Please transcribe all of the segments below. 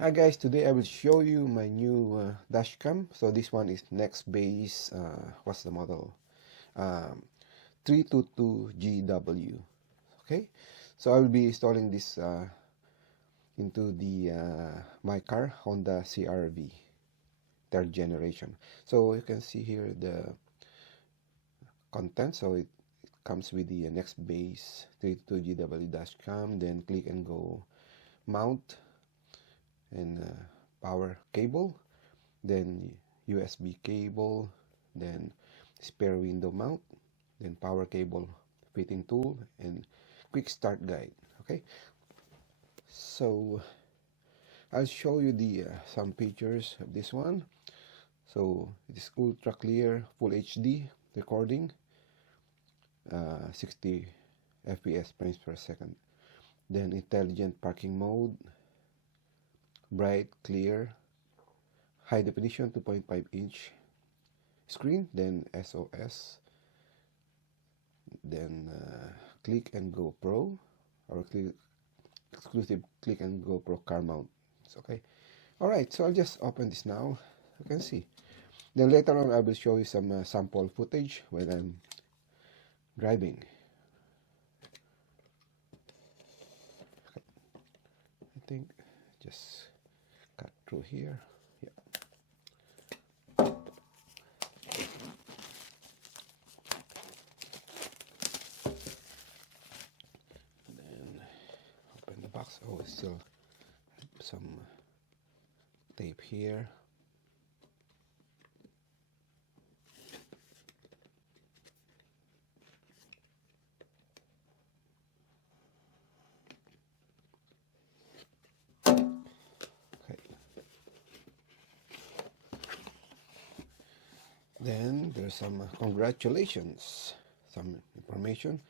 Hi guys, today I will show you my new dashcam. So this one is Nextbase, what's the model? 322GW. Okay, so I will be installing this into the my car, Honda CR-V, third generation. So you can see here the content. So it comes with the Nextbase 322GW dashcam, then click and go mount, and power cable, then USB cable, then spare window mount, then power cable fitting tool, and quick start guide. Okay, so I'll show you the some features of this one. So it is ultra clear full HD recording, 60 fps frames per second, then intelligent parking mode, bright clear high definition 2.5-inch screen, then SOS, then click and go pro, or exclusive click and go pro car mount. It's okay. Alright, so I'll just open this now. You can see. Then later on I will show you some sample footage when I'm driving. Okay. I think just cut through here. Box. Oh, still some tape here. Okay. Then there's some congratulations, some information.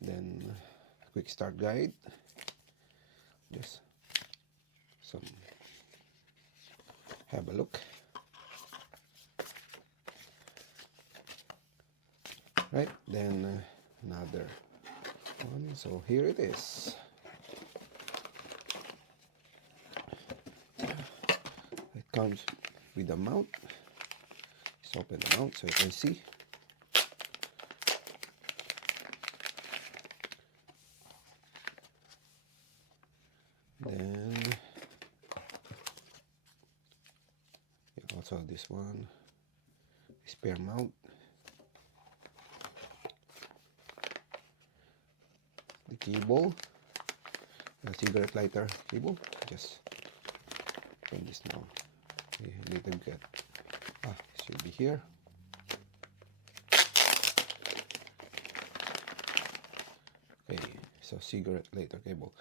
Then quick start guide, just some, have a look. Right, then another one. So here it is. It comes with a mount. Let's open the mount so you can see. Then also this one, spare mount, the cable, a cigarette lighter cable. Just open this now. A little bit. It should be here. Okay, so cigarette lighter cable.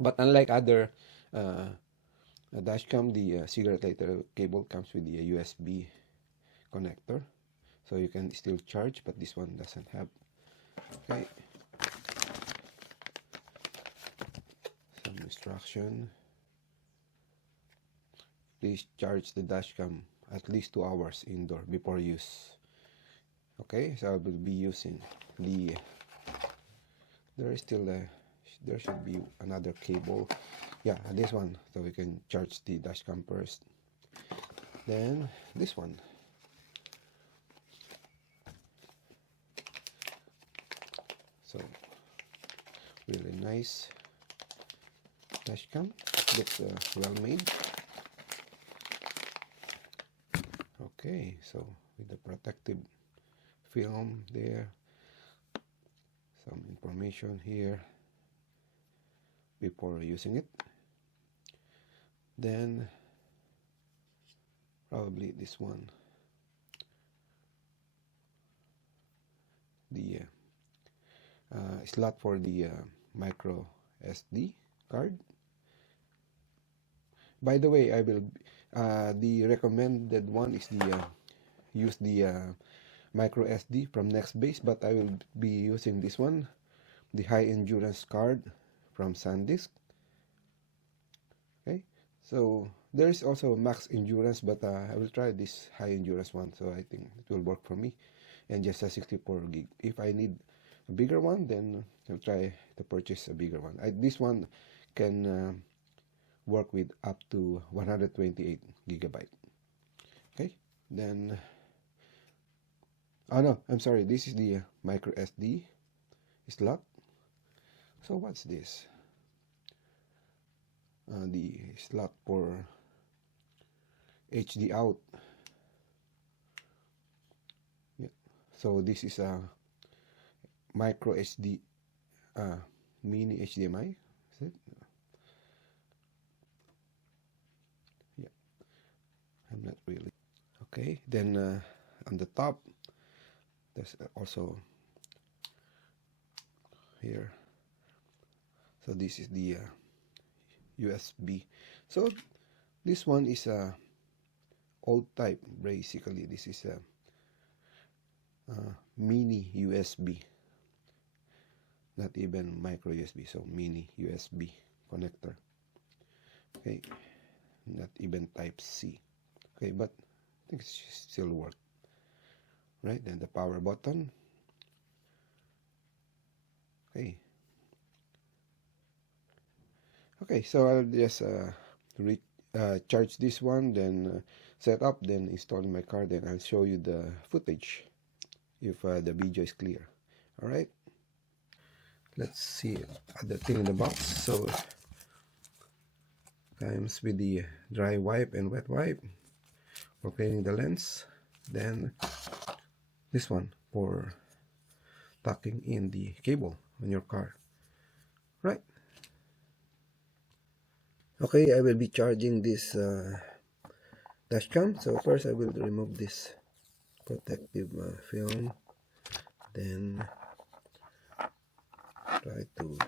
But unlike other dashcam, the cigarette lighter cable comes with the USB connector, so you can still charge, but this one doesn't have. Okay, some instruction. Please charge the dashcam at least 2 hours indoor before use. Okay, so I will be using the, there should be another cable. Yeah, this one, so we can charge the dashcam first. Then this one. So really nice dashcam. Looks well made. Okay, so with the protective film there, some information here before using it. Then probably this one, the slot for the micro SD card. By the way, I will the recommended one is the use the micro SD from Nextbase, but I will be using this one, the high endurance card from SanDisk. Okay, so there is also max endurance, but I will try this high endurance one, so I think it will work for me. And just a 64 gig. If I need a bigger one, then I'll try to purchase a bigger one. This one can work with up to 128 GB. Okay, then oh no, I'm sorry, this is the micro SD slot. So what's this? The slot for HD out. Yeah. So this is a micro SD mini HDMI. Is it? Yeah, I'm not really. Okay, then on the top there's also here. So this is the USB. So this one is a old type. Basically, this is a mini USB, not even micro USB. So mini USB connector. Okay, not even type C. Okay, but I think it still work. Right, then the power button. Okay. Okay, so I'll just charge this one, then set up, then install in my car, then I'll show you the footage if the video is clear. All right, let's see the thing in the box. So comes with the dry wipe and wet wipe for cleaning the lens, then this one for tucking in the cable on your car. Right. Okay, I will be charging this dash cam. So first I will remove this protective film, then try to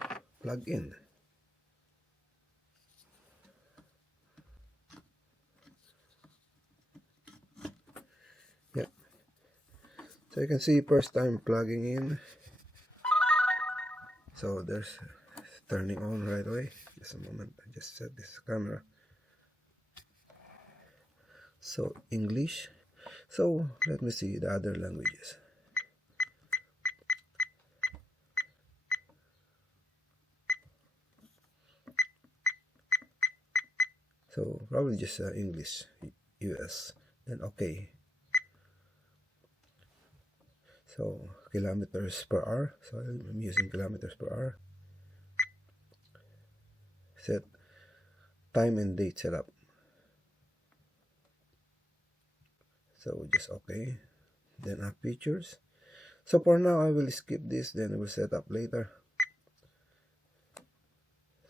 plug in. Yeah, so you can see first time plugging in, so there's turning on right away. Just a moment, I just set this camera. So English. So let me see the other languages. So probably just English, US, then okay. So kilometers per hour, so I'm using kilometers per hour. Set time and date setup. So just okay. Then app features. So for now I will skip this, then I will set up later.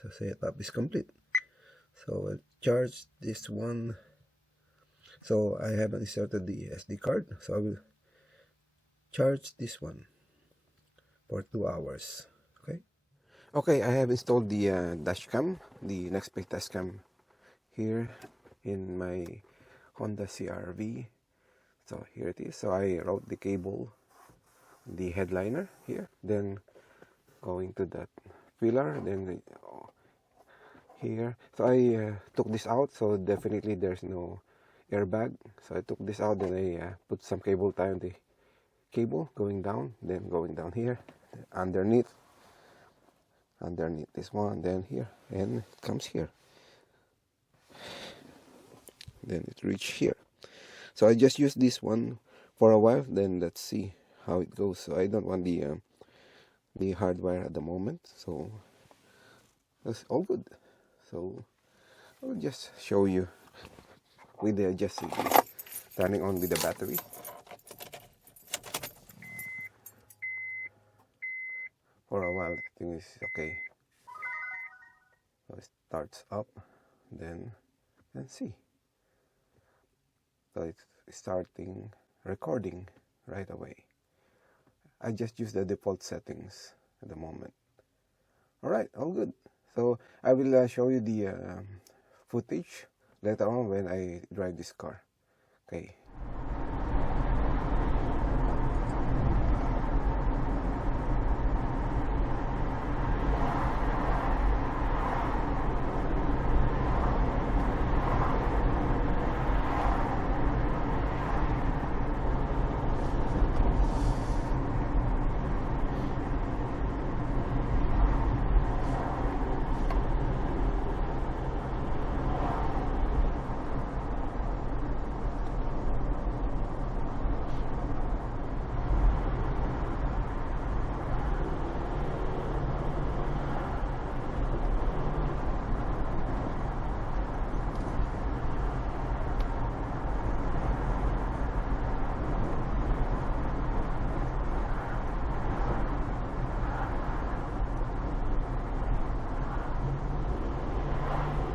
So setup is complete. So I'll charge this one. So I haven't inserted the SD card, so I will charge this one for 2 hours. Okay, I have installed the dash cam, the Nextbase dash cam here in my Honda CR-V. So here it is. So I route the cable, the headliner here, then going to that pillar, then here. So I took this out, so definitely there's no airbag. So I took this out, then I put some cable tie on the cable going down, then going down here, underneath this one, then here, and it comes here, then it reach here. So I just use this one for a while, then let's see how it goes. So I don't want the hardwire at the moment, so that's all good. So I'll just show you with the just turning on with the battery. For a while, I think it's okay. So it starts up, then see. So it's starting recording right away. I just use the default settings at the moment. Alright, all good. So I will show you the footage later on when I drive this car. Okay.